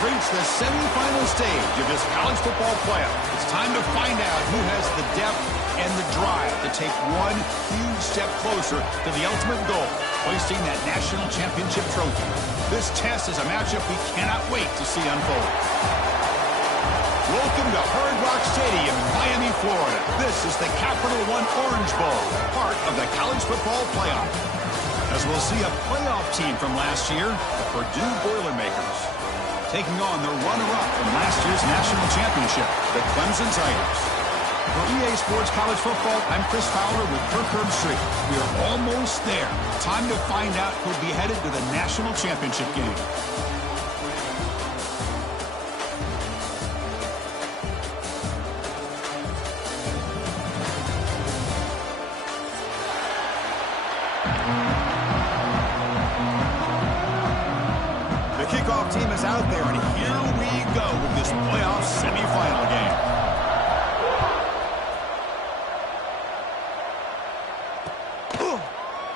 reached the semifinal stage of this college football playoff. It's time to find out who has the depth and the drive to take one huge step closer to the ultimate goal, hoisting that national championship trophy. This test is a matchup we cannot wait to see unfold. Welcome to Hard Rock Stadium in Miami, Florida. This is the Capital One Orange Bowl, part of the college football playoff. As we'll see a playoff team from last year, the Purdue Boilermakers, taking on the runner-up from last year's national championship, the Clemson Tigers. For EA Sports College Football, I'm Chris Fowler with Kirk Herbstreit. We are almost there. Time to find out who'll be headed to the national championship game. The kickoff team is out there, and here we go with this playoff semifinal game.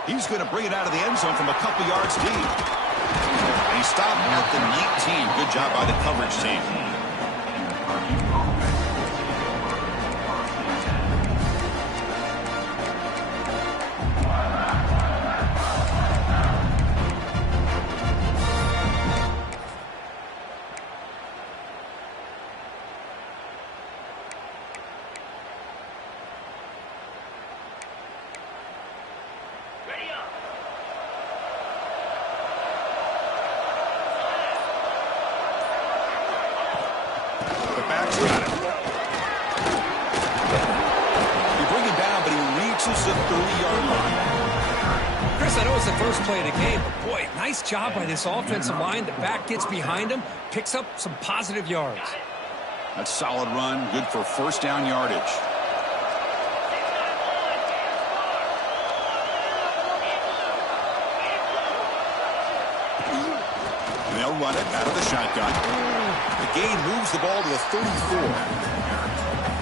He's going to bring it out of the end zone from a couple yards deep. And he stopped at the 19. Good job by the coverage team. Back's got it. You bring him down, but he reaches the 30-yard line. Chris, I know it's the first play of the game, but boy, nice job by this offensive line. The back gets behind him, picks up some positive yards. That's a solid run, good for first down yardage. And they'll run it out of the shotgun. The gain moves the ball to the 34.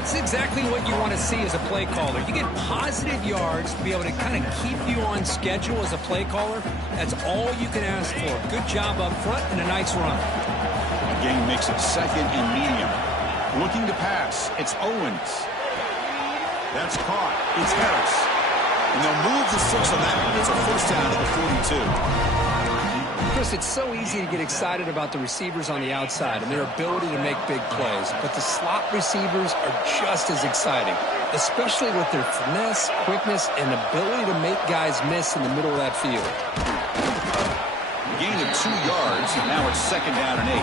It's exactly what you want to see as a play caller. You get positive yards to be able to kind of keep you on schedule as a play caller. That's all you can ask for. Good job up front and a nice run. The gain makes it second and medium. Looking to pass, it's Owens. That's caught. It's Harris. And they'll move the 6 on that one. It's a first down at the 42. Chris, it's so easy to get excited about the receivers on the outside and their ability to make big plays, but the slot receivers are just as exciting, especially with their finesse, quickness, and ability to make guys miss in the middle of that field. Gain of 2 yards, and now it's second down and 8.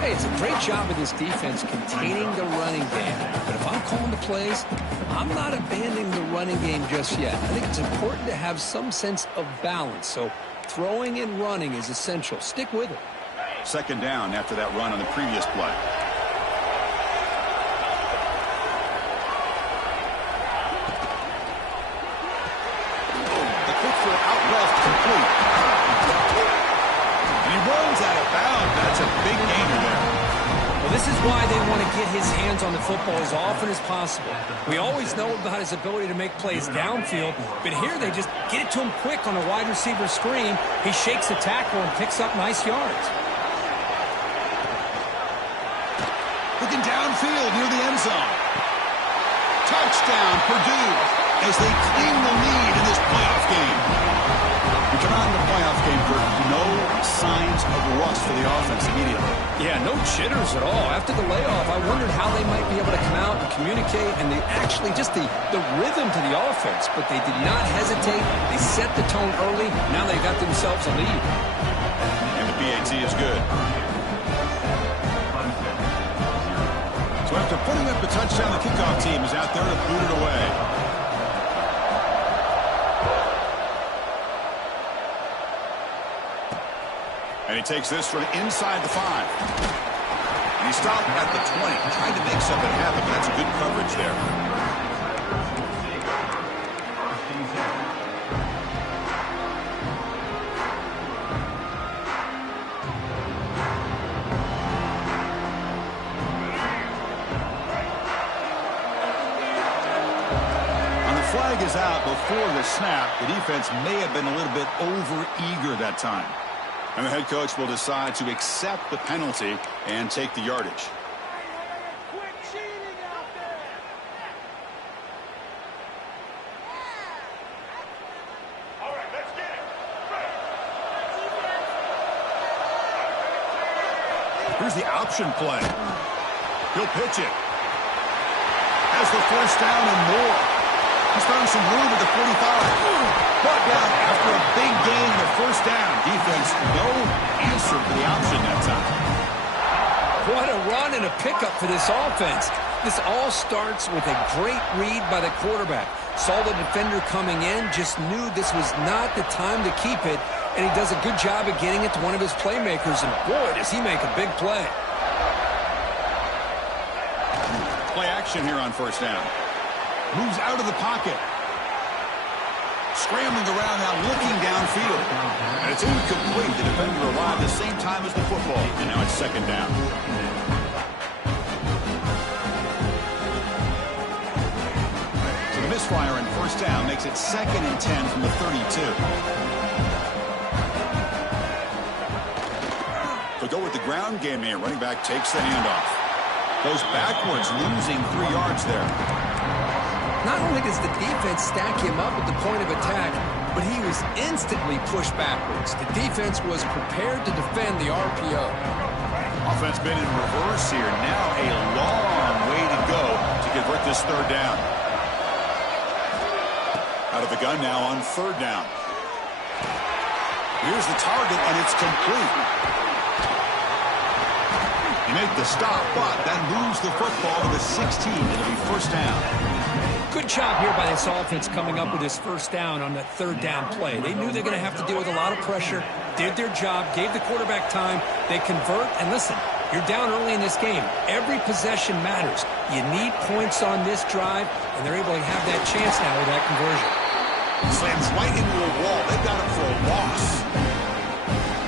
Hey, it's a great job of this defense containing the running game, but if I'm calling the plays, I'm not abandoning the running game just yet. I think it's important to have some sense of balance, so throwing and running is essential. Stick with it. Second down after that run on the previous play. The kick for out left complete. And he runs out of bounds. That's a big gainer there. Well, this is why they want to get his hands on the football as often as possible. We always know about his ability to make plays downfield, but here they just get it to him quick on a wide receiver screen. He shakes the tackle and picks up nice yards. Looking downfield near the end zone. Touchdown, Purdue, as they claim the lead in this playoff game. We come out in the playoff game for no signs of rust for the offense immediately. Yeah, no jitters at all. After the layoff, I wondered how they might be able to come out and communicate, and they actually just the rhythm to the offense, but they did not hesitate. They set the tone early. Now they got themselves a lead. And the PAT is good. So after putting up the touchdown, the kickoff team is out there to boot it away. And he takes this from inside the 5. And he stopped at the 20, trying to make something happen, but that's good coverage there. And the flag is out before the snap. The defense may have been a little bit over-eager that time. And the head coach will decide to accept the penalty and take the yardage. Here's the option play. He'll pitch it. Has the first down and more. He's found some room at the 45. Brought down after a big gain, the first down. Defense, no answer for the option that time. What a run and a pickup for this offense. This all starts with a great read by the quarterback. Saw the defender coming in, just knew this was not the time to keep it, and he does a good job of getting it to one of his playmakers, and boy, does he make a big play. Play action here on first down. Moves out of the pocket. Scrambling around now, looking downfield. And it's incomplete. The defender arrived the same time as the football. And now it's second down. So the misfire on first down makes it 2nd and 10 from the 32. They'll go with the ground game here. Running back takes the handoff. Goes backwards, losing 3 yards there. Not only does the defense stack him up at the point of attack, but he was instantly pushed backwards. The defense was prepared to defend the RPO. Offense been in reverse here. Now a long way to go to convert this third down. Out of the gun now on third down. Here's the target, and it's complete. You make the stop, but that moves the football to the 16. It'll be first down. Good job here by this offense coming up with this first down on that third down play. They knew they're going to have to deal with a lot of pressure, did their job, gave the quarterback time. They convert, and listen, you're down early in this game. Every possession matters. You need points on this drive, and they're able to have that chance now with that conversion. Slams right into a wall. They got him for a loss.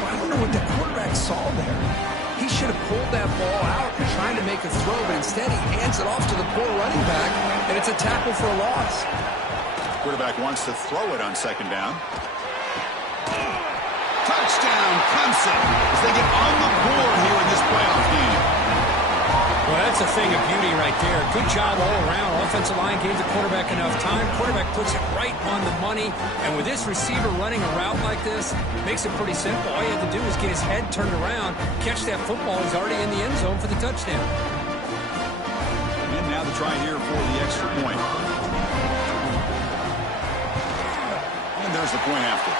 I don't know what the quarterback saw there. He should have pulled that ball out and tried to make a throw, but instead he hands it off to the poor running back, and it's a tackle for a loss. Quarterback wants to throw it on second down. Touchdown, Clemson, as they get on the board here in this playoff game. Well, that's a thing of beauty right there. Good job all around. Offensive line gave the quarterback enough time. Quarterback puts it right on the money. And with this receiver running a route like this, makes it pretty simple. All you have to do is get his head turned around, catch that football. He's already in the end zone for the touchdown. And now the try here for the extra point. And there's the point after.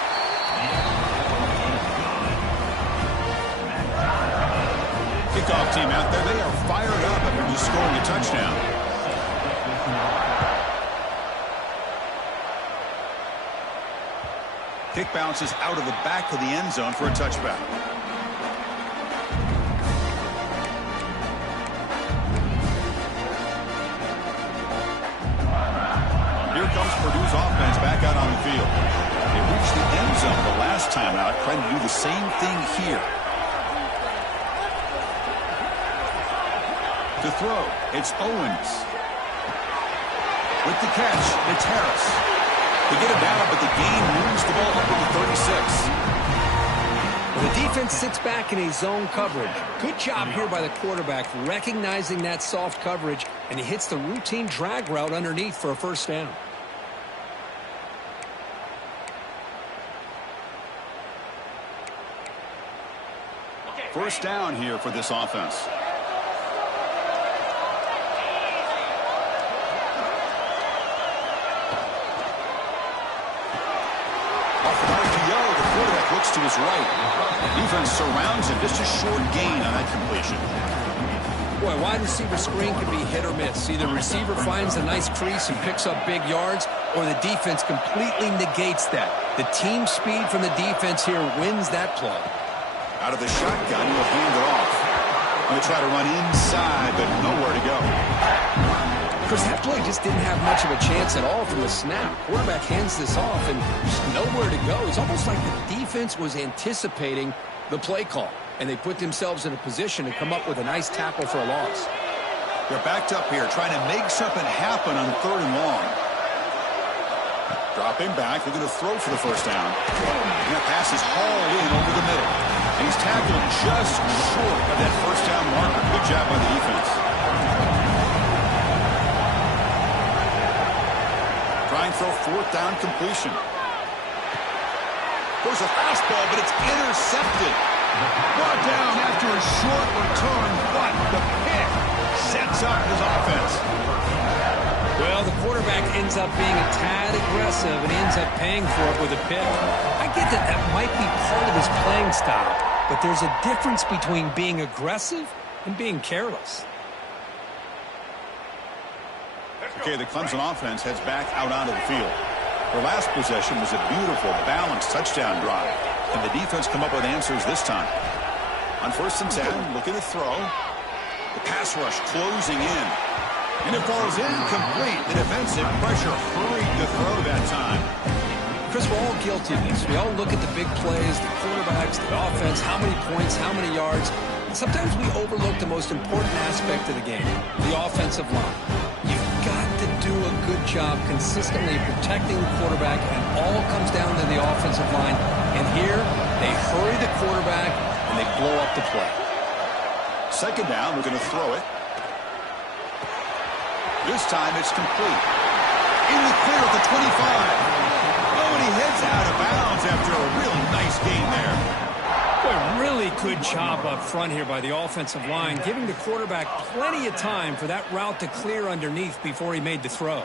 Kickoff team out there, they are fired up after just scoring a touchdown. Kick bounces out of the back of the end zone for a touchback. Here comes Purdue's offense back out on the field. They reached the end zone the last time out, trying to do the same thing here. To throw, it's Owens. With the catch, it's Harris. They get him down, but the gain moves the ball up to the 36. Well, the defense sits back in a zone coverage. Good job here by the quarterback, recognizing that soft coverage, and he hits the routine drag route underneath for a first down. First down here for this offense. Looks to his right. Defense surrounds him. Just a short gain on that completion. Boy, wide receiver screen can be hit or miss. Either receiver finds a nice crease and picks up big yards, or the defense completely negates that. The team speed from the defense here wins that play. Out of the shotgun, he'll hand it off. Going to try to run inside, but nowhere to go. Because that play just didn't have much of a chance at all from the snap. Quarterback hands this off, and there's nowhere to go. It's almost like the defense was anticipating the play call, and they put themselves in a position to come up with a nice tackle for a loss. They're backed up here, trying to make something happen on third and long. Dropping back, they're going to throw for the first down. And that pass is hauled in over the middle. tackled just short of that first down marker. Good job by the defense. Trying for a fourth down completion. There's a fastball, but it's intercepted. Brought down after a short return, but the pick sets up his offense. Well, the quarterback ends up being a tad aggressive, and he ends up paying for it with a pick. I get that that might be part of his playing style, but there's a difference between being aggressive and being careless. Okay, the Clemson offense heads back out onto the field. Their last possession was a beautiful, balanced touchdown drive. Can the defense come up with answers this time? On 1st and 10, looking to throw. The pass rush closing in. And it falls incomplete. The defensive pressure hurried the throw that time. Chris, we're all guilty of this. We all look at the big plays, the quarterbacks, the offense, how many points, how many yards. And sometimes we overlook the most important aspect of the game, the offensive line. You've got to do a good job consistently protecting the quarterback, and all comes down to the offensive line. And here, they hurry the quarterback, and they blow up the play. 2nd down, we're going to throw it. This time it's complete. In the clear at the 25. Oh, and he heads out of bounds after a really nice gain there. Boy, really good job up front here by the offensive line, giving the quarterback plenty of time for that route to clear underneath before he made the throw.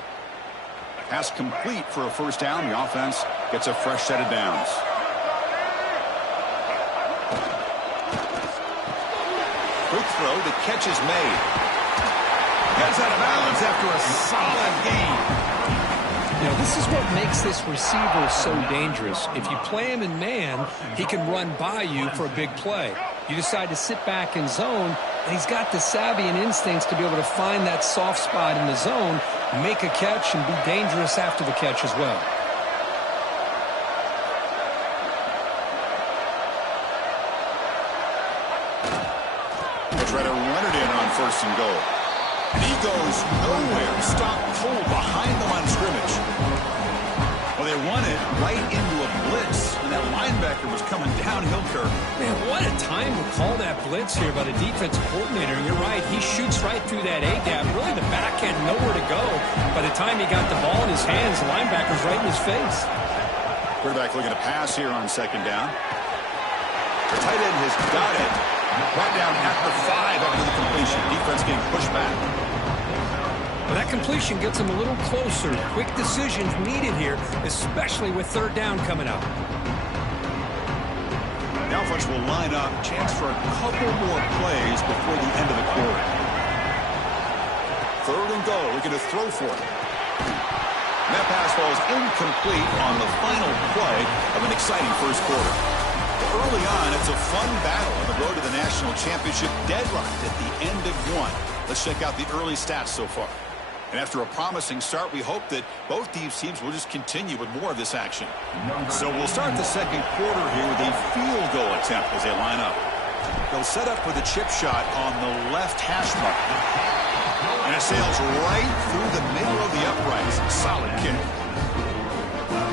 Pass complete for a 1st down. The offense gets a fresh set of downs. Quick throw. The catch is made. Gets out of bounds after a solid gain. You know, this is what makes this receiver so dangerous. If you play him in man, he can run by you for a big play. You decide to sit back in zone, and he's got the savvy and instincts to be able to find that soft spot in the zone, make a catch, and be dangerous after the catch as well. They try to run it in on 1st and goal. And he goes nowhere. Stop cold behind the line of scrimmage. Well, they run it right into a blitz, and that linebacker was coming downhill curve. Man, what a time to call that blitz here by the defensive coordinator. You're right, he shoots right through that A-gap. Really, the back had nowhere to go. By the time he got the ball in his hands, the linebacker's right in his face. Quarterback looking to pass here on 2nd down. The tight end has got it. Brought down at the 5 after the completion. Defense getting pushed back. Well, that completion gets him a little closer. Quick decisions needed here, especially with 3rd down coming up. The offense will line up. Chance for a couple more plays before the end of the quarter. 3rd and goal. Looking to throw for it. And that pass falls incomplete on the final play of an exciting 1st quarter. Early on, it's a fun battle on the road to the national championship, deadlocked at the end of one. Let's check out the early stats so far. And after a promising start, we hope that both these teams will just continue with more of this action. So we'll start the 2nd quarter here with a field goal attempt as they line up. They'll set up with a chip shot on the left hash mark. And it sails right through the middle of the uprights. Solid kick.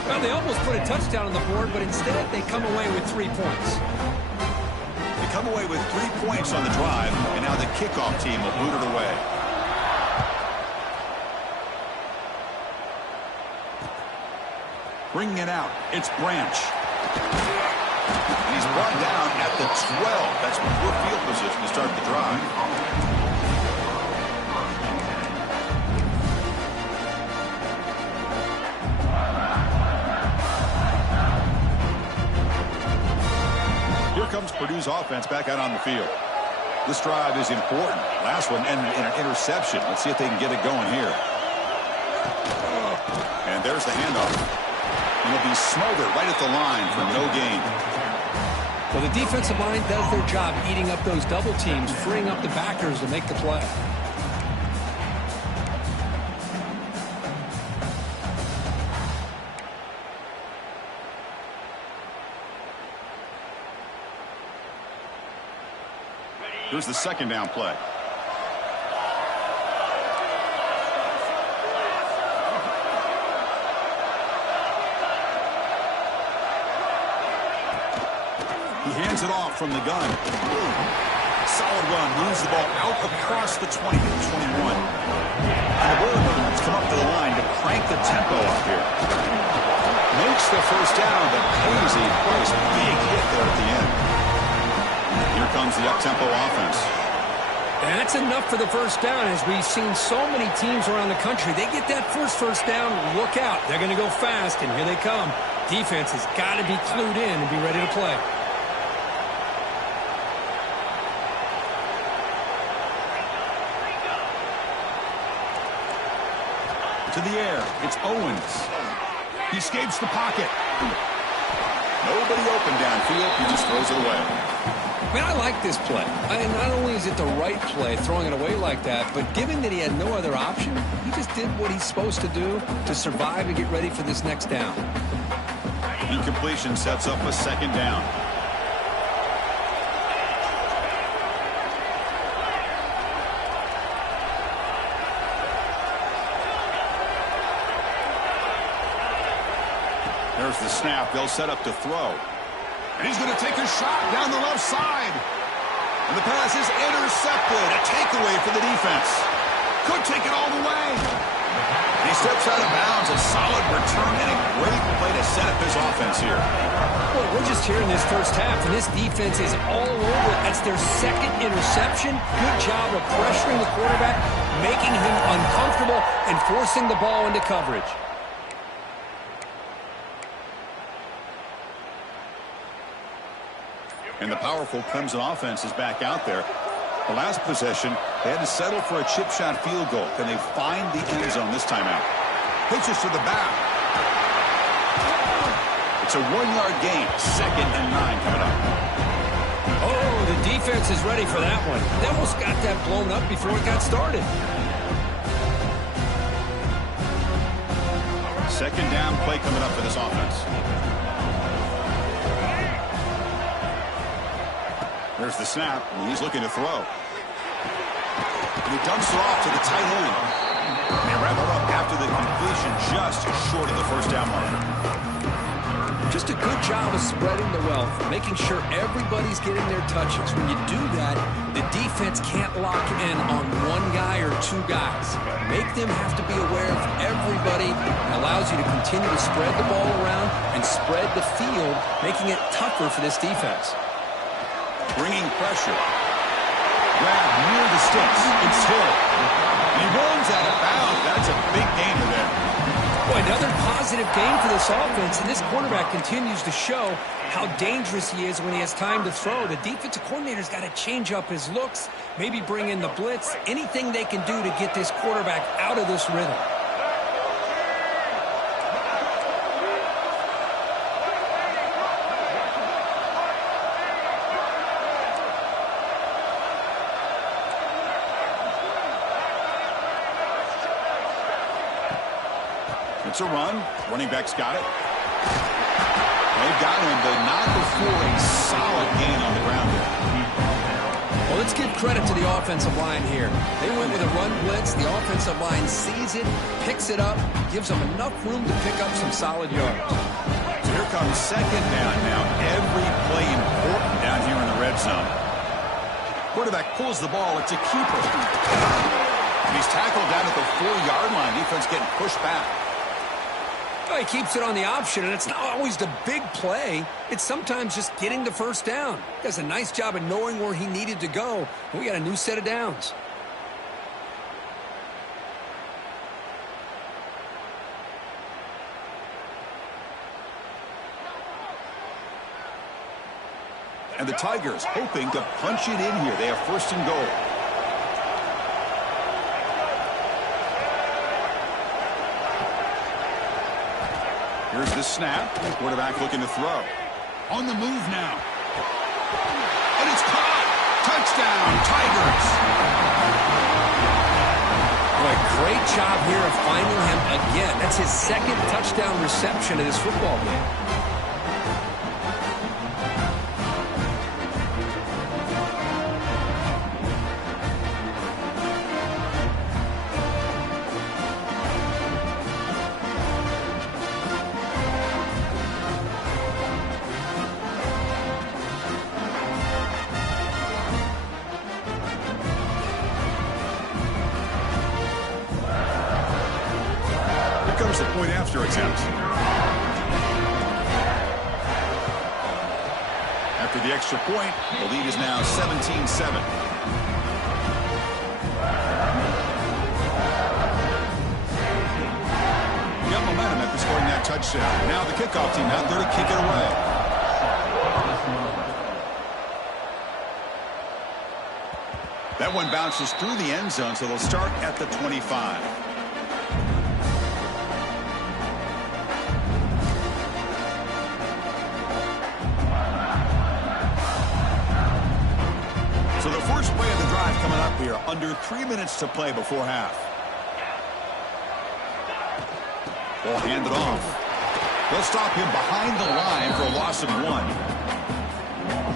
Well, they almost put a touchdown on the board, but instead they come away with 3 points. They come away with 3 points on the drive, and now the kickoff team will boot it away. Bringing it out, it's Branch. And he's brought down at the 12. That's poor field position to start the drive. Comes Purdue's offense back out on the field. This drive is important. Last one ended in an interception. Let's see if they can get it going here. And there's the handoff. It'll be smothered right at the line for no gain. Well, the defensive line does their job eating up those double teams, freeing up the backers to make the play. Here's the 2nd down play. Hands it off from the gun. Solid run. Moves the ball out across the 20 to 21. And the Boilermakers come up to the line to crank the tempo up here. Makes the first down, but pays a price. Big hit there at the end. Here comes the up-tempo offense. That's enough for the first down. As we've seen so many teams around the country, they get that first down, look out. They're going to go fast, and here they come. Defense has got to be clued in and be ready to play. To the air, it's Owens. He escapes the pocket. Nobody open downfield, he just throws it away. Man, I like this play. Not only is it the right play, throwing it away like that, but given that he had no other option, he just did what he's supposed to do to survive and get ready for this next down. Incompletion sets up a second down. There's the snap. They'll set up to throw. And he's going to take a shot down the left side. And the pass is intercepted. A takeaway for the defense. Could take it all the way. And he steps out of bounds. A solid return and a great play to set up his offense here. Well, we're just here in this first half, and this defense is all over it. That's their second interception. Good job of pressuring the quarterback, making him uncomfortable, and forcing the ball into coverage. And the powerful Clemson offense is back out there. The last possession, they had to settle for a chip shot field goal. Can they find the end zone this time out? Pitches to the back. It's a 1-yard gain. 2nd and 9 coming up. Oh, the defense is ready for that one. They almost got that blown up before it got started. 2nd down play coming up for this offense. There's the snap, and he's looking to throw. And he dumps it off to the tight end. And they wrap it up after the completion, just short of the first down marker. Just a good job of spreading the wealth, making sure everybody's getting their touches. When you do that, the defense can't lock in on one guy or two guys. Make them have to be aware of everybody. It allows you to continue to spread the ball around and spread the field, making it tougher for this defense. Bringing pressure. Grab near the sticks. It's Hill. He runs out of bounds. That's a big gain for them. Boy, another positive gain for this offense, and this quarterback continues to show how dangerous he is when he has time to throw. The defensive coordinator's got to change up his looks, maybe bring in the blitz, anything they can do to get this quarterback out of this rhythm. It's a run. Running back's got it. They've got him, but not before a solid gain on the ground there. Well, let's give credit to the offensive line here. They went with a run blitz. The offensive line sees it, picks it up, gives them enough room to pick up some solid yards. So here comes 2nd down now. Every play important down here in the red zone. Quarterback pulls the ball. It's a keeper. And he's tackled down at the 4-yard line. Defense getting pushed back. He keeps it on the option, and it's not always the big play. It's sometimes just getting the first down. He does a nice job of knowing where he needed to go. We got a new set of downs. And the Tigers hoping to punch it in here. They have 1st and goal. Here's the snap. Quarterback looking to throw. On the move now. And it's caught. Touchdown, Tigers. Boy, great job here of finding him again. That's his 2nd touchdown reception of this football game. extra attempt. After the extra point, the lead is now 17-7. Got momentum after scoring that touchdown. Now the kickoff team out there to kick it away. That one bounces through the end zone, so they'll start at the 25. So the first play of the drive coming up here. Under 3 minutes to play before half. Ball handed off. They'll stop him behind the line for a loss of 1.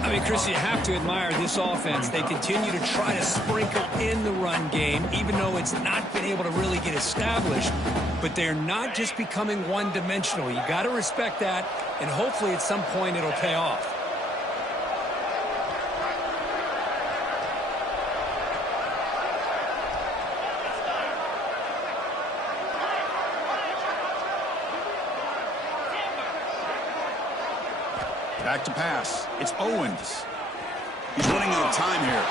I mean, Chris, you have to admire this offense. They continue to try to sprinkle in the run game, even though it's not been able to really get established. But they're not just becoming one-dimensional. You got to respect that, and hopefully at some point it'll pay off. Back to pass. It's Owens. He's running out of time here.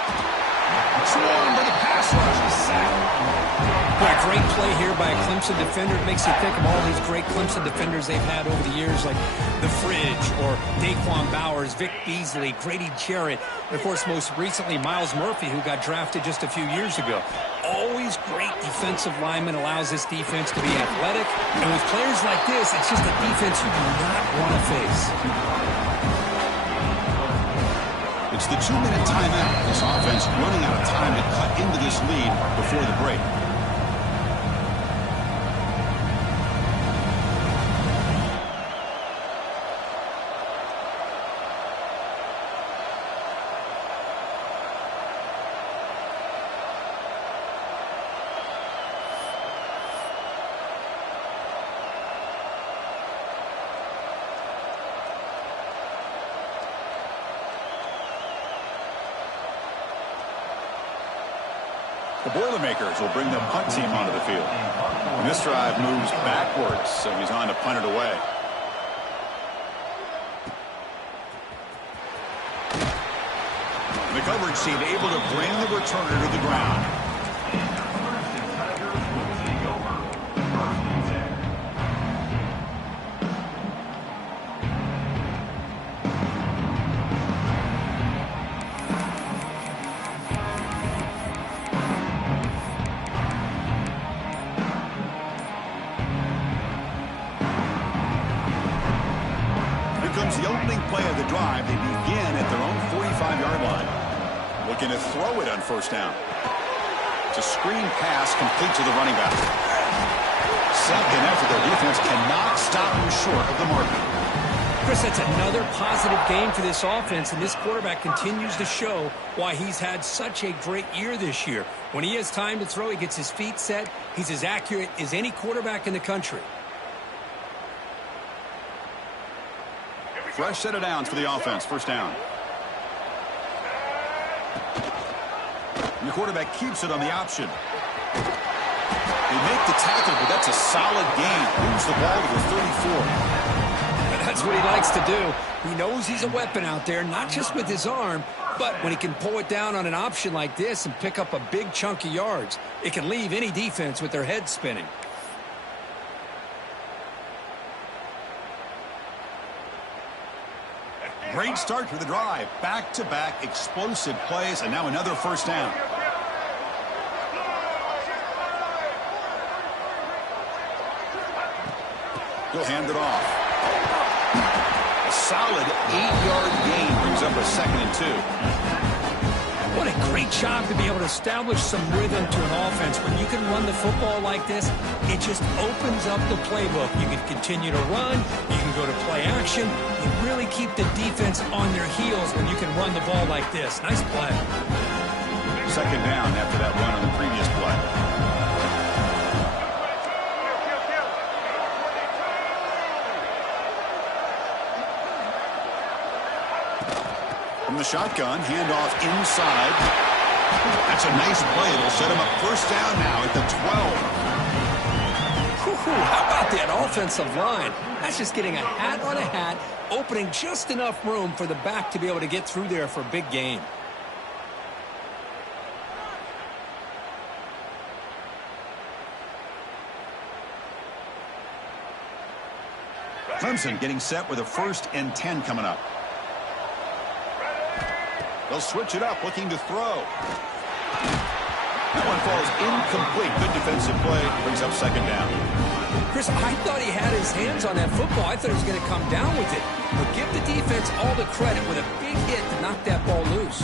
Swarmed by the pass rush. He's sacked. Boy, great play here by a Clemson defender. It makes you think of all these great Clemson defenders they've had over the years, like the Fridge or Daquan Bowers, Vic Beasley, Grady Jarrett, and, of course, most recently, Miles Murphy, who got drafted just a few years ago. Always great defensive lineman, allows this defense to be athletic. And with players like this, it's just a defense you do not want to face. It's the 2-minute timeout. This offense running out of time to cut into this lead before the break. The Boilermakers will bring the punt team onto the field. And this drive moves backwards, so he's on to punt it away. The coverage team able to bring the returner to the ground. The opening play of the drive, they begin at their own 45-yard line. Looking to throw it on first down. It's a screen pass complete to the running back. Second effort, their defense cannot stop him short of the marker. Chris, that's another positive game for this offense, and this quarterback continues to show why he's had such a great year this year. When he has time to throw, he gets his feet set. He's as accurate as any quarterback in the country. Fresh set of downs for the offense. First down. And the quarterback keeps it on the option. They make the tackle, but that's a solid gain. Moves the ball to the 34. And that's what he likes to do. He knows he's a weapon out there, not just with his arm, but when he can pull it down on an option like this and pick up a big chunk of yards, it can leave any defense with their head spinning. Great start to the drive. Back-to-back explosive plays, and now another first down. He'll hand it off. A solid 8-yard gain brings up a 2nd and 2. What a great job to be able to establish some rhythm to an offense. When you can run the football like this, it just opens up the playbook. You can continue to run. You can go to play action. You really keep the defense on their heels when you can run the ball like this. Nice play. 2nd down after that run on the previous play. From the shotgun, handoff inside. That's a nice play. It'll set him up first down now at the 12. How about about that offensive line? That's just getting a hat on a hat, opening just enough room for the back to be able to get through there for a big gain. Clemson getting set with a 1st and 10 coming up. They'll switch it up, looking to throw. That one falls incomplete. Good defensive play. Brings up 2nd down. Chris, I thought he had his hands on that football. I thought he was going to come down with it. But give the defense all the credit with a big hit to knock that ball loose.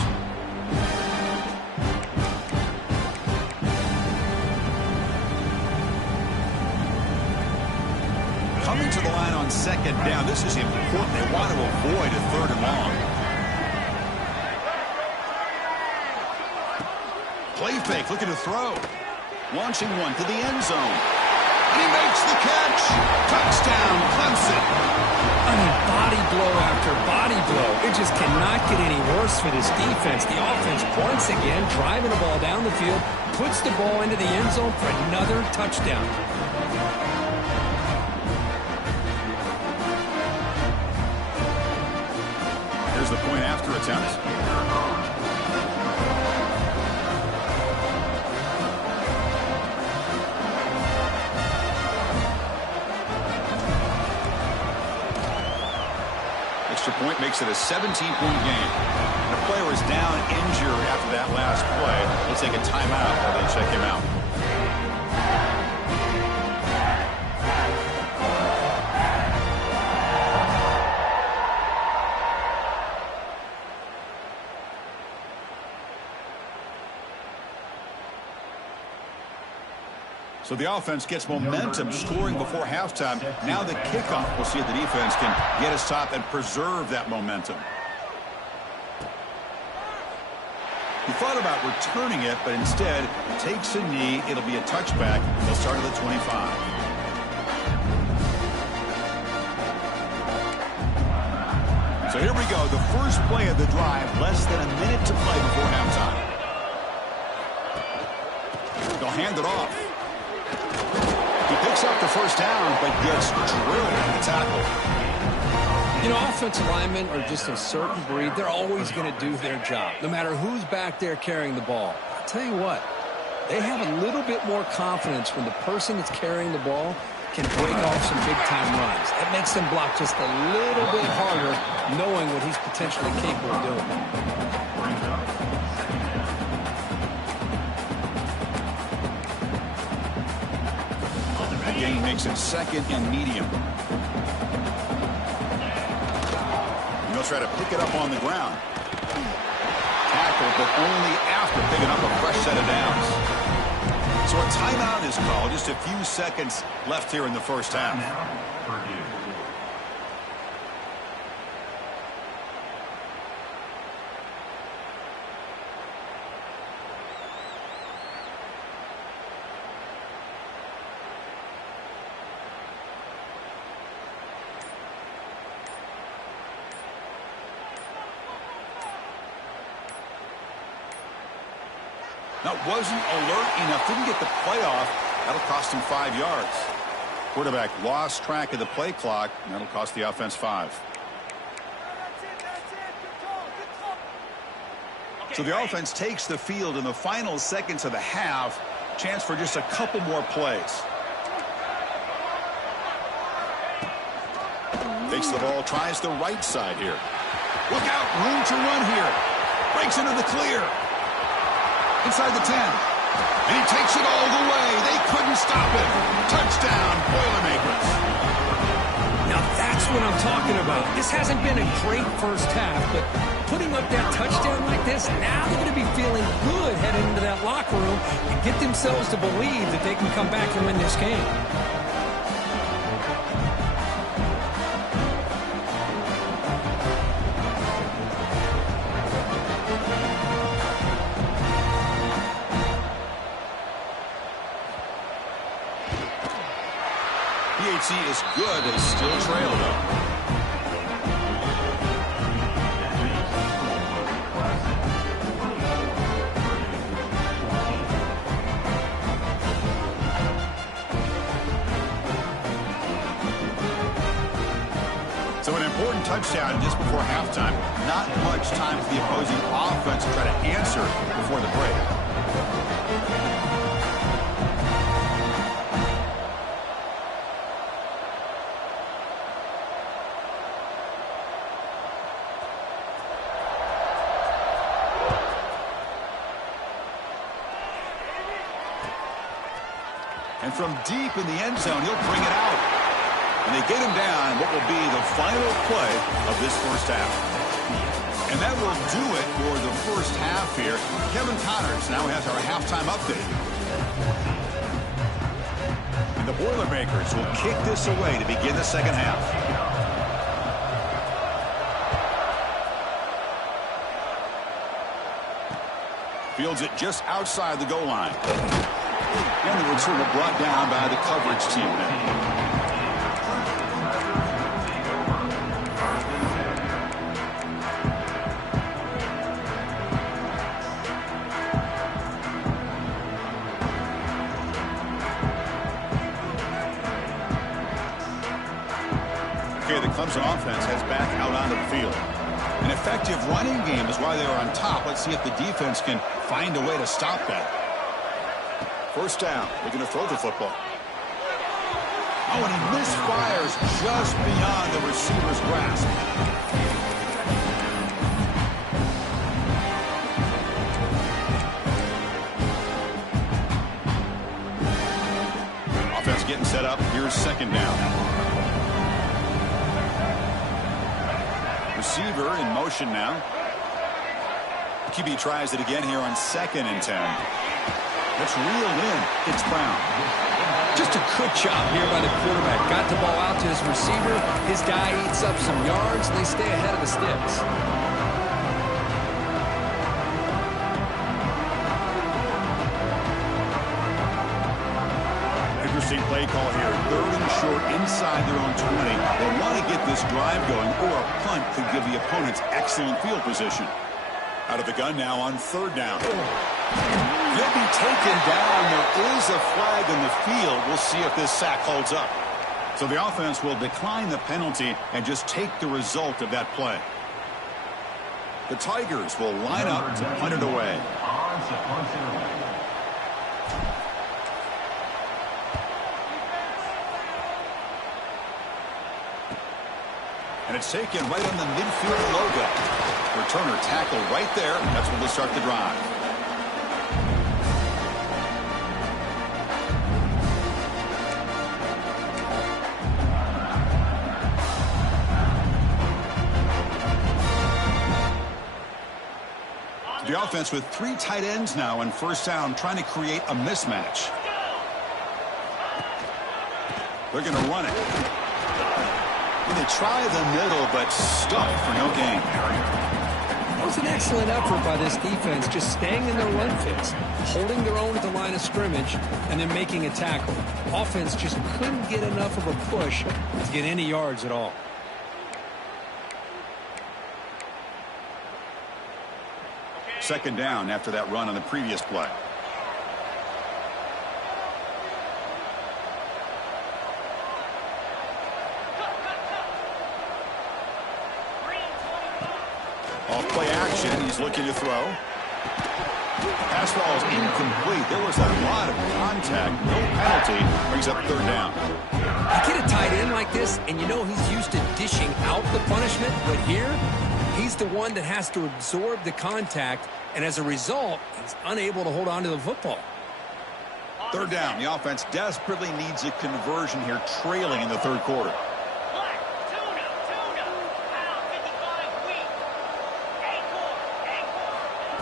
Coming to the line on 2nd down. This is important. They want to avoid a 3rd and long. Play fake, looking to throw. Launching one to the end zone. He makes the catch. Touchdown, Clemson. I mean, body blow after body blow. It just cannot get any worse for this defense. The offense once again driving the ball down the field, puts the ball into the end zone for another touchdown. Here's the point after attempt. Extra point makes it a 17-point game. The player is down injured after that last play. They'll take a timeout while they check him out. So the offense gets momentum, scoring before halftime. Now the kickoff. We'll see if the defense can get a stop and preserve that momentum. He thought about returning it, but instead takes a knee. It'll be a touchback. They'll start at the 25. So here we go. The first play of the drive. Less than a minute to play before halftime. They'll hand it off. He picks up the 1st down, but gets drilled at the tackle. You know, offensive linemen are just a certain breed. They're always going to do their job, no matter who's back there carrying the ball. I'll tell you what, they have a little bit more confidence when the person that's carrying the ball can break off some big-time runs. That makes them block just a little bit harder, knowing what he's potentially capable of doing. Gain makes it 2nd and medium. And they'll try to pick it up on the ground. Tackle, but only after picking up a fresh set of downs. So a timeout is called. Just a few seconds left here in the 1st half. That wasn't alert enough. Didn't get the play off. That'll cost him 5 yards. Quarterback lost track of the play clock, and that'll cost the offense 5. So the offense takes the field in the final seconds of the half. Chance for just a couple more plays. Takes the ball, tries the right side here. Look out, room to run here. Breaks into the clear. Inside the 10. And he takes it all the way. They couldn't stop it. Touchdown, Boilermakers. Now that's what I'm talking about. This hasn't been a great first half, but putting up that touchdown like this, now they're going to be feeling good heading into that locker room and get themselves to believe that they can come back and win this game. PHC is good. They still trail, though. touchdown just before halftime. Not much time for the opposing offense to try to answer before the break. And from deep in the end zone, he'll bring it out. And they get him down what will be the final play of this first half. And that will do it for the first half here. Kevin Connors now has our halftime update. And the Boilermakers will kick this away to begin the second half. Fields it just outside the goal line. And the return brought down by the coverage team there. The Clemson offense heads back out onto the field. An effective running game is why they are on top. Let's see if the defense can find a way to stop that. First down. They're going to throw the football. Oh, and he misfires just beyond the receiver's grasp. Offense getting set up. Here's second down. Receiver in motion now. QB tries it again here on 2nd and 10. That's reeled in. It's Brown. Just a good job here by the quarterback. Got the ball out to his receiver. His guy eats up some yards, and they stay ahead of the sticks. Interesting play call here. 3rd and short inside their own 20. They want to get this drive going, or a punt could give the opponents excellent field position. Out of the gun now on 3rd down. He'll be taken down. There is a flag in the field. We'll see if this sack holds up. So the offense will decline the penalty and just take the result of that play. The Tigers will line up to punt it away. And it's taken right on the midfield logo. Returner tackled right there. That's when they'll start the drive. The offense with 3 tight ends now on first down, trying to create a mismatch. They're going to run it. And they try the middle, but stuck for no gain. That was an excellent effort by this defense, just staying in their run fits, holding their own at the line of scrimmage, and then making a tackle. Offense just couldn't get enough of a push to get any yards at all. Second down after that run on the previous play. Off play action, he's looking to throw. Pass ball is incomplete. There was a lot of contact. No penalty. Brings up 3rd down. You get a tight end like this, and you know he's used to dishing out the punishment, but here, he's the one that has to absorb the contact, and as a result, he's unable to hold on to the football. 3rd down. The offense desperately needs a conversion here, trailing in the 3rd quarter.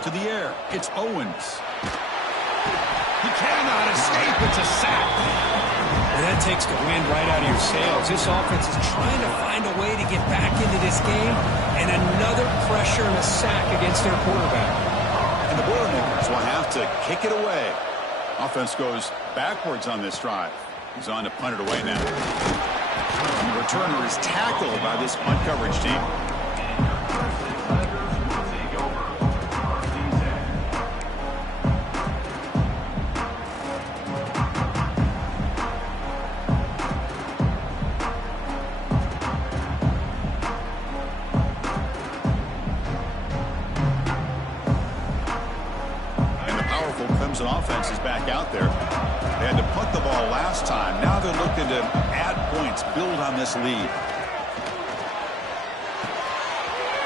To the air. It's Owens. He cannot escape. It's a sack. And that takes the wind right out of your sails. This offense is trying to find a way to get back into this game, and another pressure and a sack against their quarterback. And the Boilermakers will have to kick it away. Offense goes backwards on this drive. He's on to punt it away now. And the returner is tackled by this punt coverage team. Clemson offense is back out there. They had to punt the ball last time. Now they're looking to add points, build on this lead.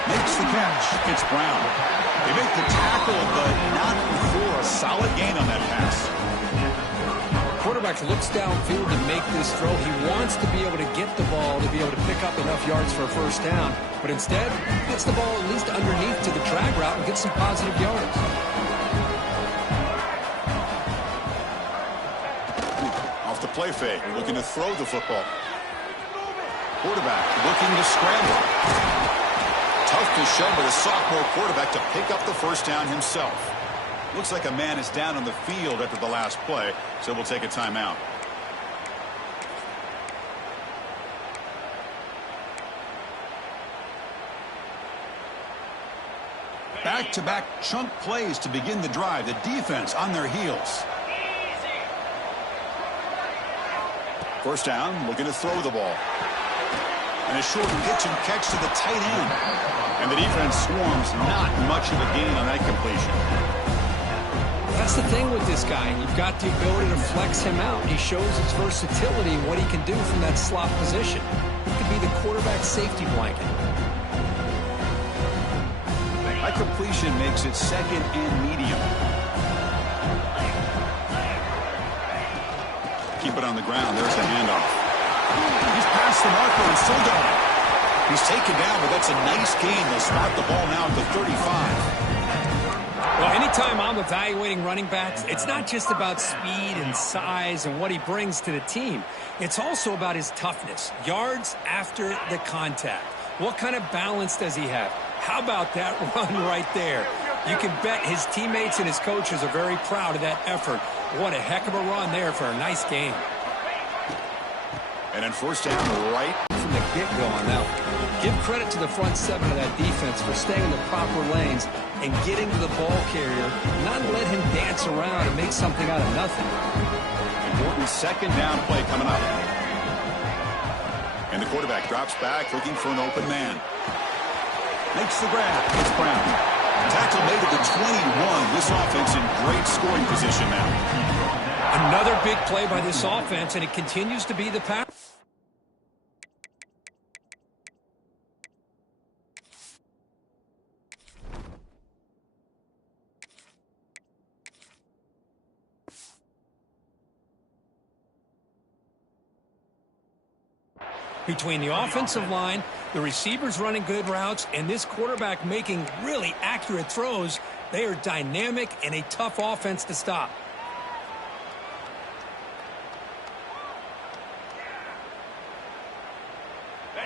Makes the catch. It's Brown. They make the tackle, but not before a solid gain on that pass. Quarterback looks downfield to make this throw. He wants to be able to get the ball to be able to pick up enough yards for a first down, but instead gets the ball at least underneath to the drag route and gets some positive yards. Off the play fake, looking to throw the football. Quarterback looking to scramble. Tough to show by the sophomore quarterback to pick up the first down himself. Looks like a man is down on the field after the last play, so we'll take a timeout. Back-to-back chunk plays to begin the drive. The defense on their heels. First down, looking to throw the ball. And a short pitch and catch to the tight end. And the defense swarms, not much of a gain on that completion. That's the thing with this guy. You've got the ability to flex him out. He shows his versatility and what he can do from that slot position. He could be the quarterback safety blanket. That completion makes it second and medium. Keep it on the ground. There's the handoff. He's past the marker and still going. He's taken down, but that's a nice gain. They'll spot the ball now at the 35. Well, anytime I'm evaluating running backs, it's not just about speed and size and what he brings to the team. It's also about his toughness. Yards after the contact. What kind of balance does he have? How about that run right there? You can bet his teammates and his coaches are very proud of that effort. What a heck of a run there for a nice game. And then first down right from the get-go on that. Give credit to the front seven of that defense for staying in the proper lanes and getting to the ball carrier, not let him dance around and make something out of nothing. Important second down play coming up. And the quarterback drops back looking for an open man. Makes the grab. It's Brown. Tackle made at the 21. This offense in great scoring position now. Another big play by this offense, and it continues to be the pass. Between the offensive line, the receivers running good routes, and this quarterback making really accurate throws, they are dynamic and a tough offense to stop.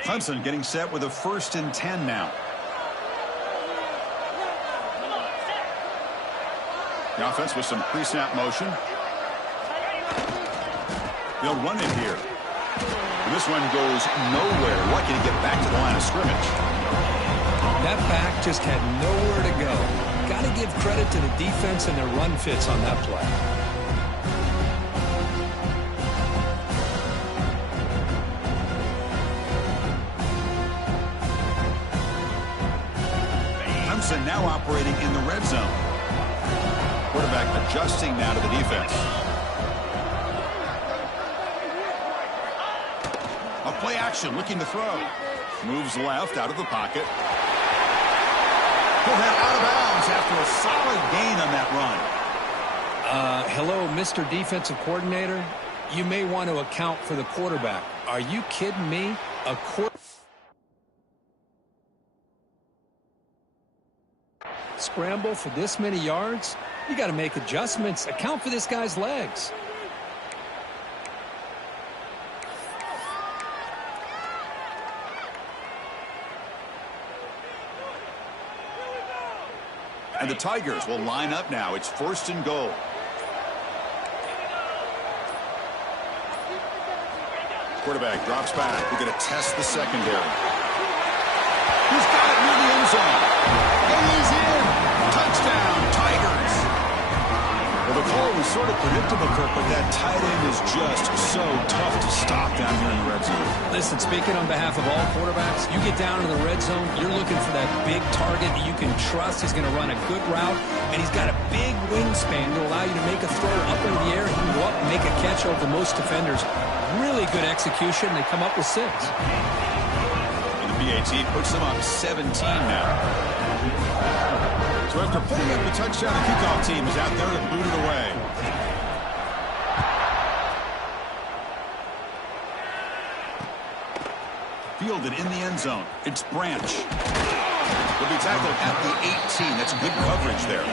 Clemson getting set with a 1st and 10 now. The offense with some pre-snap motion. They'll run it here. And this one goes nowhere. Lucky to get back to the line of scrimmage. That back just had nowhere to go. Got to give credit to the defense and their run fits on that play. Clemson now operating in the red zone. Quarterback adjusting now to the defense. A play action looking to throw. Moves left out of the pocket. Pulled that out of bounds after a solid gain on that run. Hello, Mr. Defensive Coordinator. You may want to account for the quarterback. Are you kidding me? Scramble for this many yards? You got to make adjustments. Account for this guy's legs. And the Tigers will line up now. It's 1st and goal. Quarterback drops back. We're going to test the secondary. He's got it near the end zone. And he's in. Touchdown, Tigers. Well, the call was sort of predictable, Kirk, but that tight end is just so tough to stop down here in the red zone. Listen, speaking on behalf of all quarterbacks, you get down in the red zone, you're looking for that big target that you can trust. He's going to run a good route, and he's got a big wingspan to allow you to make a throw up in the air. He can go up and make a catch over most defenders. Really good execution. They come up with 6. And the BAT puts them up 17 now. So after putting up the touchdown, the kickoff team is out there to boot it away. Fielded in the end zone. It's Branch. Will be tackled at the 18. That's good coverage there.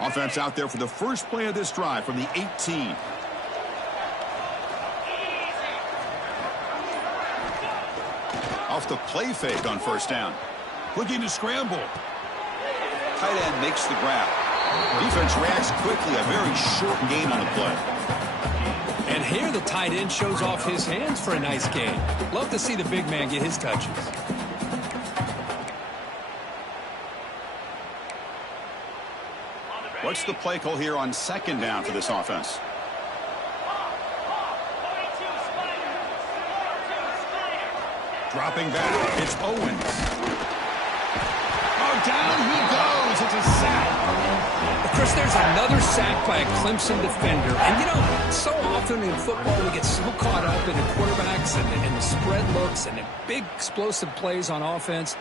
Offense out there for the first play of this drive from the 18. Off the play fake on first down. Looking to scramble. Tight end makes the grab. Defense reacts quickly. A very short gain on the play. And here the tight end shows off his hands for a nice gain. Love to see the big man get his touches. What's the play call here on second down for this offense? Dropping back, it's Owens. Oh, down he goes. It's a sack. Of course, there's another sack by a Clemson defender. And, you know, so often in football we get so caught up in the quarterbacks and the spread looks and the big explosive plays on offense.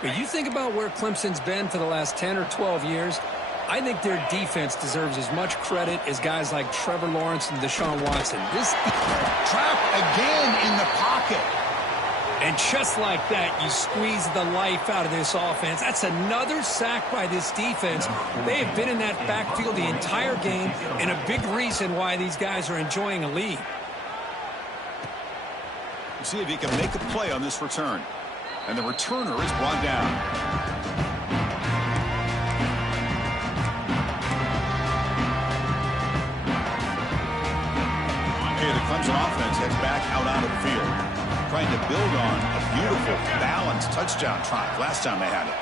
But you think about where Clemson's been for the last 10 or 12 years, I think their defense deserves as much credit as guys like Trevor Lawrence and Deshaun Watson. This trap again in the pocket. And just like that, you squeeze the life out of this offense. That's another sack by this defense. They have been in that backfield the entire game, and a big reason why these guys are enjoying a lead. We'll see if he can make a play on this return. And the returner is brought down. The Clemson offense heads back out on the field, trying to build on a beautiful, balanced touchdown drive last time they had it.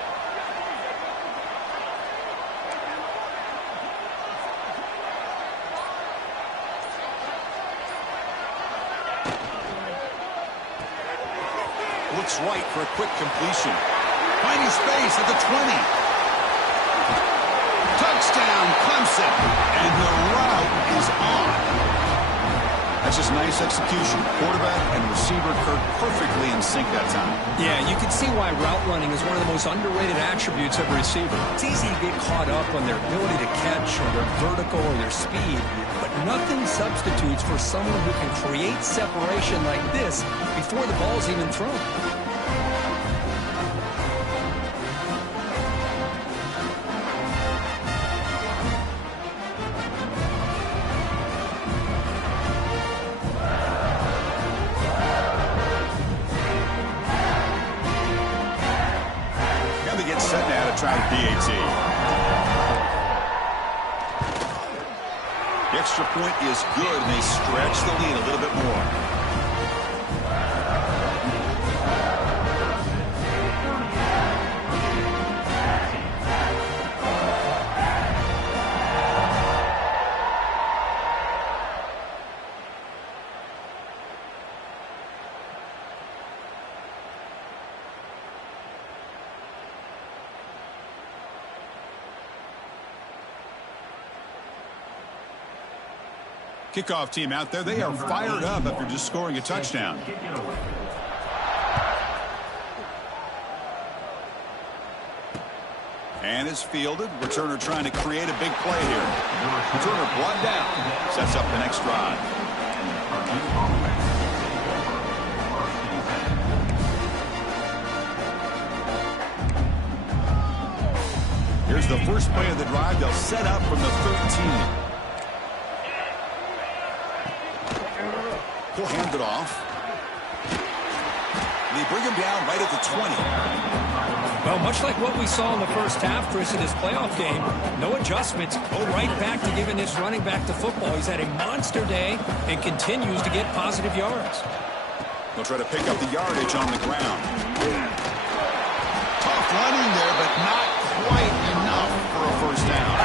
Looks right for a quick completion. Finding space at the 20. Touchdown, Clemson. And the route is on. That's just nice execution. Quarterback and receiver Kirk perfectly in sync that time. Yeah, you can see why route running is one of the most underrated attributes of a receiver. It's easy to get caught up on their ability to catch or their vertical or their speed, but nothing substitutes for someone who can create separation like this before the ball's even thrown. Try the BAT. The extra point is good, and they stretch the lead a little bit more. Kickoff team out there, they are fired up after just scoring a touchdown. And is fielded. Returner trying to create a big play here. Returner brought down. Sets up the next drive. Here's the first play of the drive. They'll set up from the 13. He'll hand it off. They bring him down right at the 20. Well, much like what we saw in the first half, Chris, in this playoff game, no adjustments. Go right back to giving this running back the football. He's had a monster day and continues to get positive yards. They'll try to pick up the yardage on the ground. Tough running there, but not quite enough for a first down.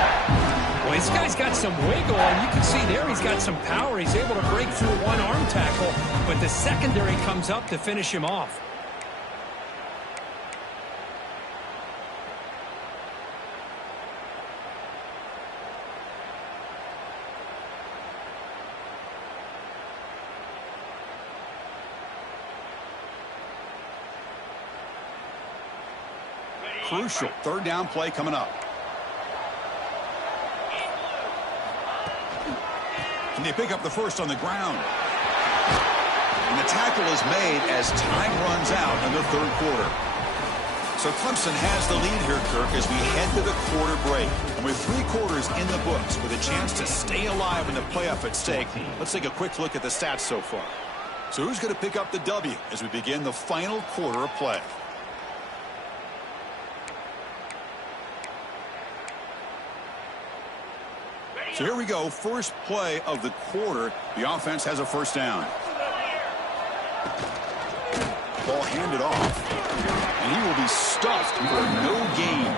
Well, this guy's got some wiggle, and you can see there he's got some power. He's able to break through one arm tackle, but the secondary comes up to finish him off. Crucial third down play coming up. Can they pick up the first on the ground? And the tackle is made as time runs out in the third quarter. So Clemson has the lead here, Kirk, as we head to the quarter break. And with 3 quarters in the books with a chance to stay alive in the playoff at stake, let's take a quick look at the stats so far. So who's going to pick up the W as we begin the final quarter of play? So here we go, first play of the quarter. The offense has a first down. Ball handed off. And he will be stuffed for no gain.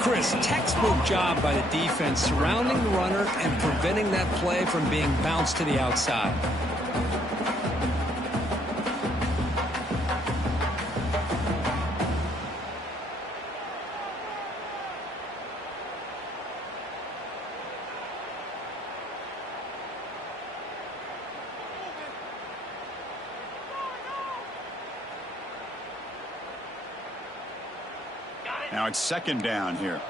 Chris, textbook job by the defense surrounding the runner and preventing that play from being bounced to the outside. Now it's second down here.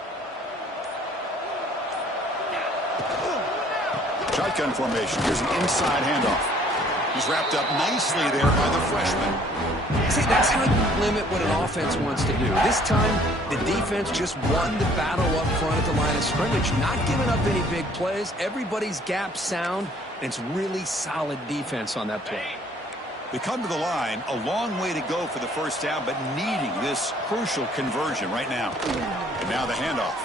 Shotgun formation. Here's an inside handoff. He's wrapped up nicely there by the freshman. See, that's how you limit what an offense wants to do. This time, the defense just won the battle up front at the line of scrimmage, not giving up any big plays. Everybody's gap sound, and it's really solid defense on that play. They come to the line, a long way to go for the first down, but needing this crucial conversion right now. And now the handoff.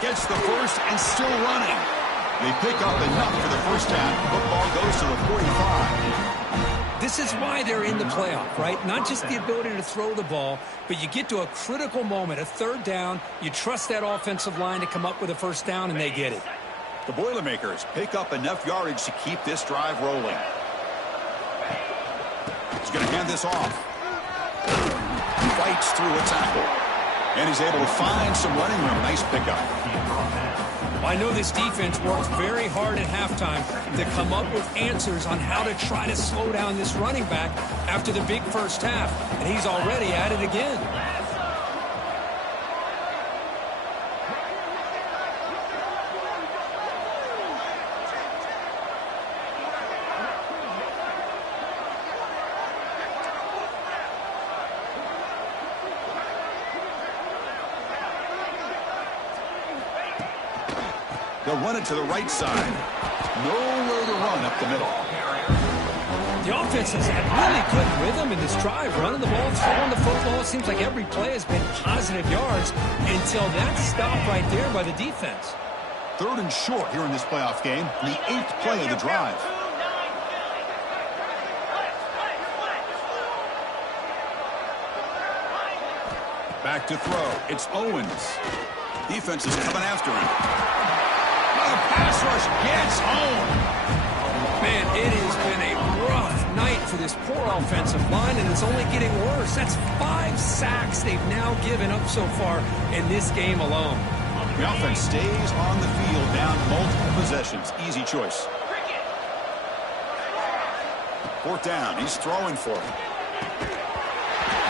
Gets the first and still running. They pick up enough for the first down. Football goes to the 45. This is why they're in the playoff, right? Not just the ability to throw the ball, but you get to a critical moment, a third down. You trust that offensive line to come up with a first down, and they get it. The Boilermakers pick up enough yardage to keep this drive rolling. He's going to hand this off. Fights through a tackle. And he's able to find some running room. Nice pickup. I know this defense worked very hard at halftime to come up with answers on how to try to slow down this running back after the big first half. And he's already at it again. They'll run it to the right side. Nowhere to run up the middle. The offense has had really good rhythm in this drive. Running the ball, throwing the football. It seems like every play has been positive yards until that stop right there by the defense. Third and short here in this playoff game. The 8th play of the drive. Back to throw. It's Owens. Defense is coming after him. The pass rush gets home. Man, it has been a rough night for this poor offensive line, and it's only getting worse. That's 5 sacks they've now given up so far in this game alone. The offense stays on the field down multiple possessions. Easy choice. Fourth down. He's throwing for it.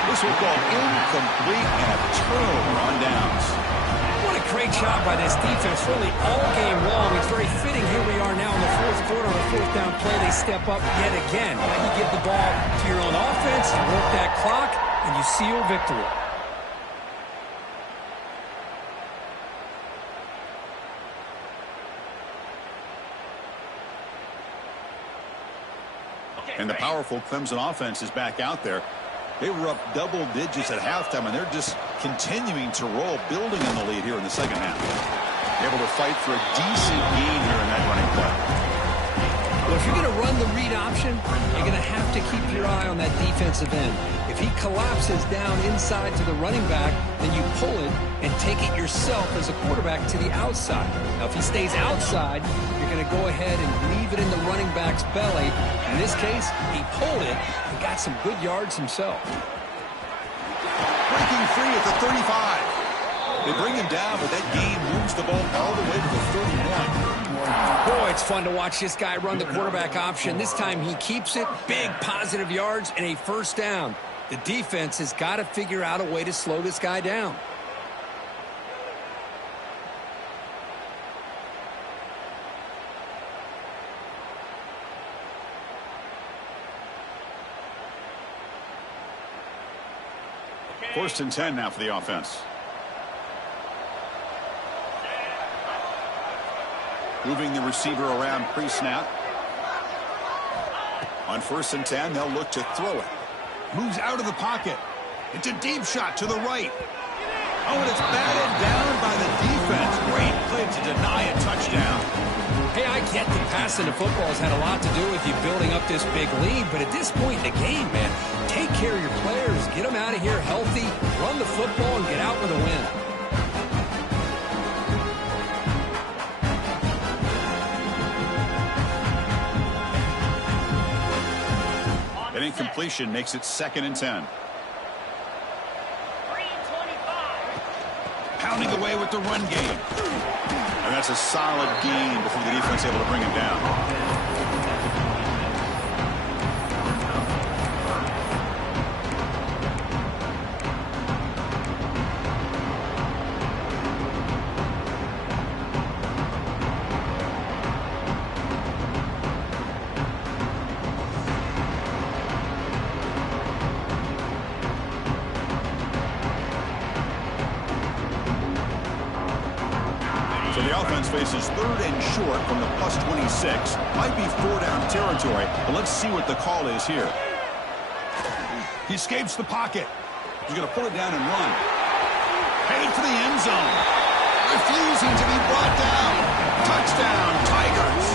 This will go incomplete and a turnover on downs. What a great job by this defense, really all game long. It's very fitting here we are now in the fourth quarter on a fourth down play. They step up yet again. Now you give the ball to your own offense, you work that clock, and you seal victory. And the powerful Clemson offense is back out there. They were up double digits at halftime, and they're just continuing to roll, building on the lead here in the second half. Able to fight for a decent gain here in that running play. Well, if you're going to run the read option, you're going to have to keep your eye on that defensive end. If he collapses down inside to the running back, then you pull it and take it yourself as a quarterback to the outside. Now, if he stays outside, you're going to go ahead and leave it in the running back's belly. In this case, he pulled it and got some good yards himself. Breaking free at the 35. They bring him down, but that gain moves the ball all the way to the 31. Boy, it's fun to watch this guy run the quarterback option. This time he keeps it, big positive yards, and a first down. The defense has got to figure out a way to slow this guy down. First and 10 now for the offense. Moving the receiver around pre-snap. On first and 10, they'll look to throw it. Moves out of the pocket. It's a deep shot to the right. Oh, and it's batted down by the defense. Great play to deny a touchdown. Hey, I get that passing the football has had a lot to do with you building up this big lead, but at this point in the game, man, take care of your players. Get them out of here healthy, run the football, and get out with a win. An incompletion makes it second and 10. Pounding away with the run game. And that's a solid gain before the defense able to bring him down. So the offense faces third and short from the plus 26. Might be four-down territory, but let's see what the call is here. He escapes the pocket. He's going to pull it down and run. Headed for the end zone. Refusing to be brought down. Touchdown, Tigers.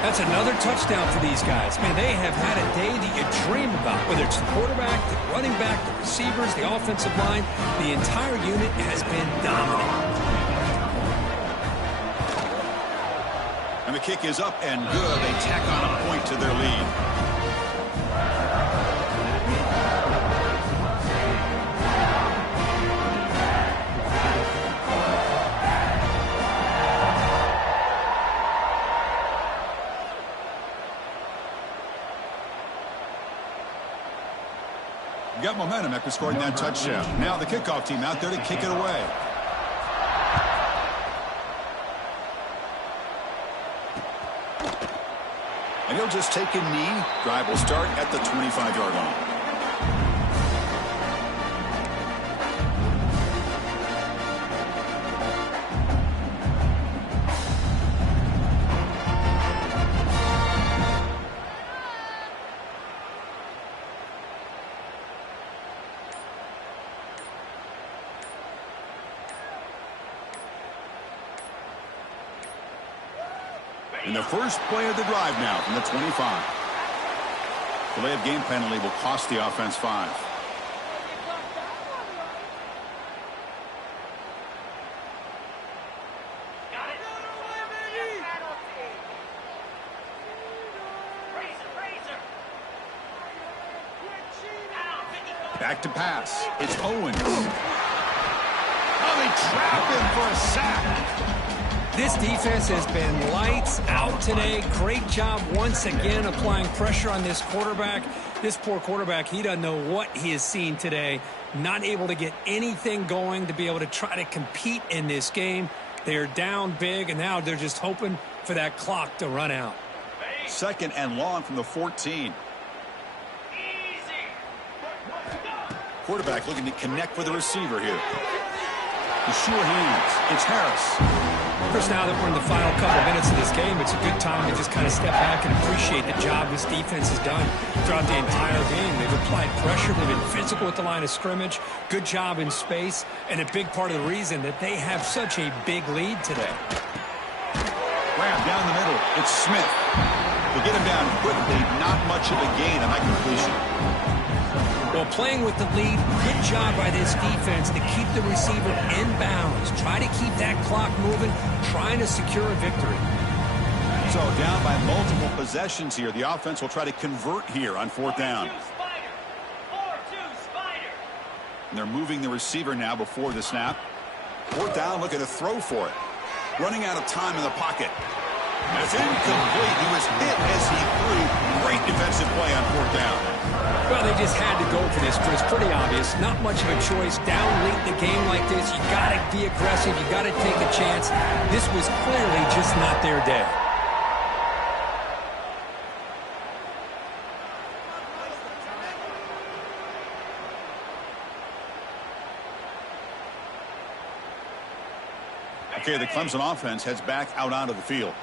That's another touchdown for these guys. Man, they have had a day that you dream about. Whether it's the quarterback, the running back, the receivers, the offensive line, the entire unit has been dominant. And the kick is up and good. They tack on a point to their lead. Got momentum after scoring that touchdown. Now the kickoff team out there to kick it away. And he'll just take a knee. Drive will start at the 25-yard line. In the first play of the drive now from the 25. Delay of game penalty will cost the offense 5. Back to pass. It's Owens. Oh, they trap him for a sack. This defense has been lights out today. Great job once again applying pressure on this quarterback. This poor quarterback, he doesn't know what he has seen today. Not able to get anything going to be able to try to compete in this game. They are down big, and now they're just hoping for that clock to run out. Second and long from the 14. Quarterback looking to connect with the receiver here. The sure hands. It's Harris. Chris, now that we're in the final couple minutes of this game, it's a good time to just kind of step back and appreciate the job this defense has done throughout the entire game. They've applied pressure. They've been physical at the line of scrimmage. Good job in space. And a big part of the reason that they have such a big lead today. Grab down the middle. It's Smith. They get him down quickly. Not much of a gain on that completion. Well, playing with the lead, good job by this defense to keep the receiver in bounds. Try to keep that clock moving, trying to secure a victory. So down by multiple possessions here. The offense will try to convert here on 4th down. And they're moving the receiver now before the snap. 4th down, looking to throw for it. Running out of time in the pocket. That's incomplete. He was hit as he threw. Great defensive play on 4th down. Well, they just had to go for this, Chris. Pretty obvious. Not much of a choice. Down late in the game like this, you got to be aggressive. You got to take a chance. This was clearly just not their day. Okay, the Clemson offense heads back out onto the field.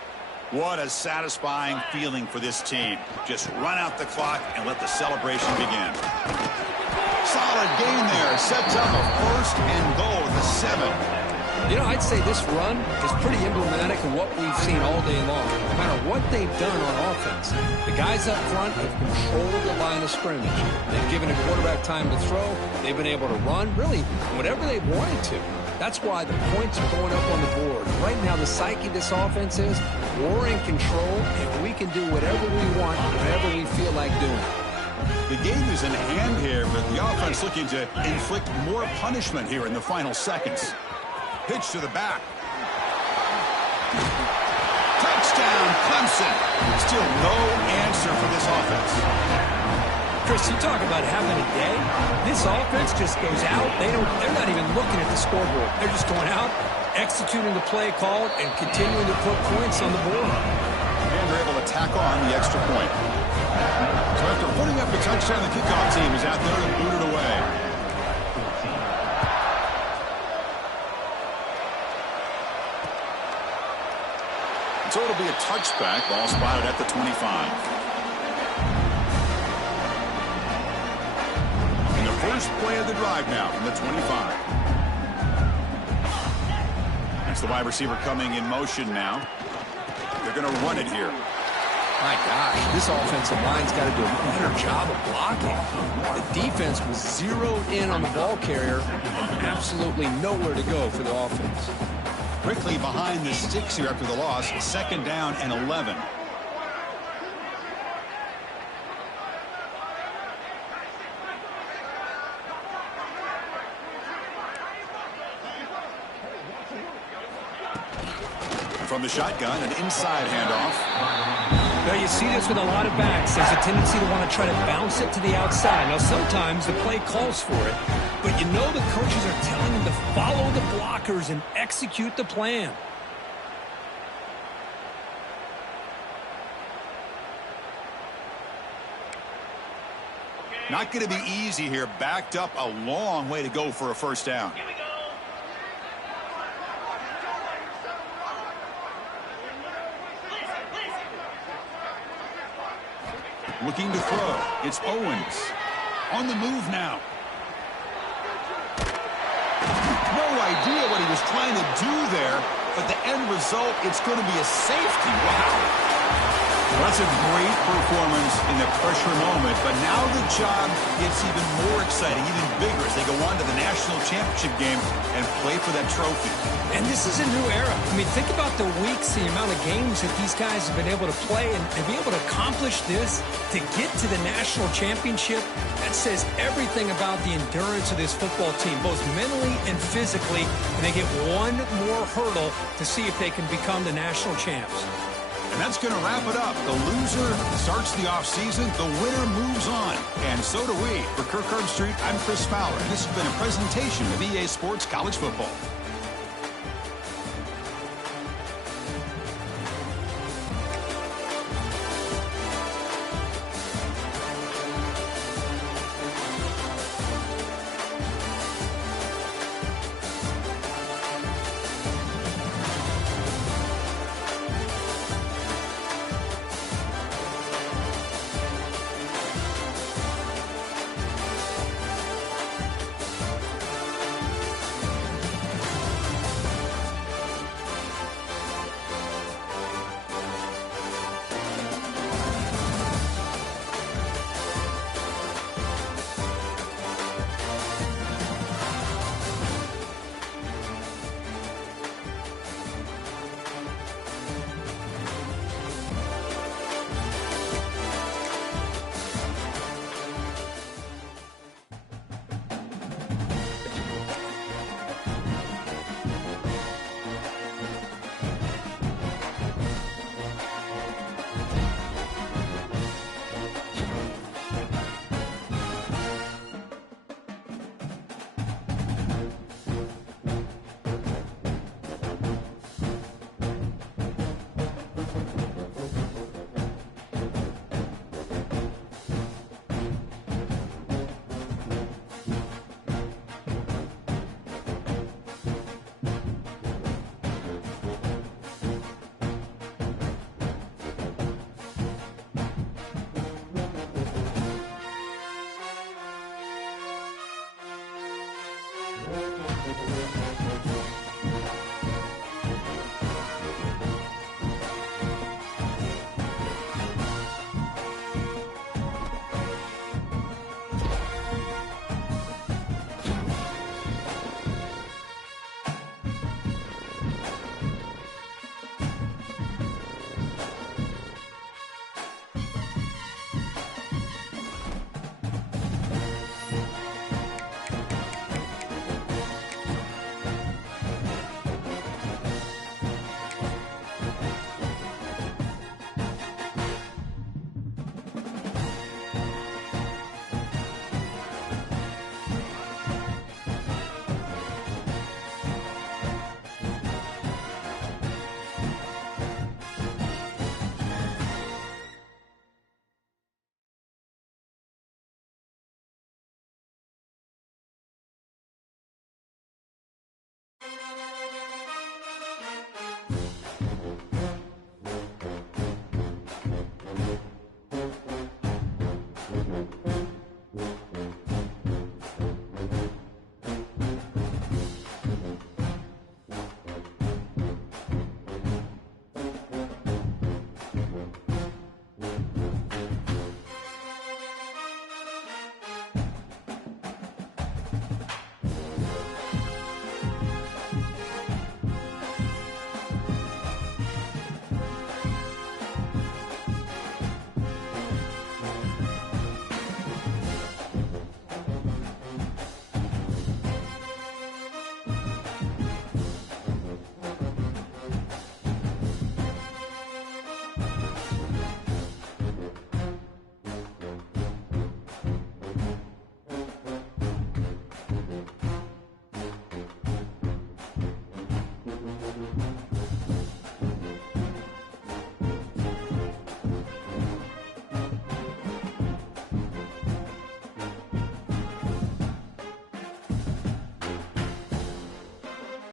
What a satisfying feeling for this team. Just run out the clock and let the celebration begin. Solid gain there. Sets up a 1st and goal at the 7. You know, I'd say this run is pretty emblematic of what we've seen all day long. No matter what they've done on offense, the guys up front have controlled the line of scrimmage. They've given a quarterback time to throw. They've been able to run, really, whatever they've wanted to. That's why the points are going up on the board. Right now, the psyche of this offense is we're in control, and we can do whatever we want, whatever we feel like doing. The game is in hand here, but the offense looking to inflict more punishment here in the final seconds. Pitch to the back. Touchdown, Clemson. Still no answer for this offense. Chris, you talk about having a day. This offense just goes out. They're not even looking at the scoreboard. They're just going out, executing the play called, and continuing to put points on the board. And they're able to tack on the extra point. So after putting up a touchdown, the kickoff team is out there and booted away. So it'll be a touchback. Ball spotted at the 25. First play of the drive now from the 25. That's the wide receiver coming in motion now. They're going to run it here. My gosh, this offensive line's got to do a better job of blocking. The defense was zeroed in on the ball carrier and absolutely nowhere to go for the offense. Quickly behind the sticks here after the loss. 2nd down and 11. From the shotgun, an inside handoff. Now you see this with a lot of backs. There's a tendency to want to try to bounce it to the outside. Now sometimes the play calls for it, but you know the coaches are telling them to follow the blockers and execute the plan. Not going to be easy here. Backed up a long way to go for a 1st down. Looking to throw. It's Owens. On the move now. No idea what he was trying to do there, but the end result, it's going to be a safety. Wow. Well, that's a great performance in the pressure moment, but now the job gets even more exciting, even bigger as they go on to the national championship game and play for that trophy. And this is a new era. I mean, think about the weeks, the amount of games that these guys have been able to play and be able to accomplish this, to get to the national championship. That says everything about the endurance of this football team, both mentally and physically, and they get one more hurdle to see if they can become the national champs. And that's going to wrap it up. The loser starts the offseason. The winner moves on. And so do we. For Kirk Herbstreit, I'm Chris Fowler. And this has been a presentation of EA Sports College Football.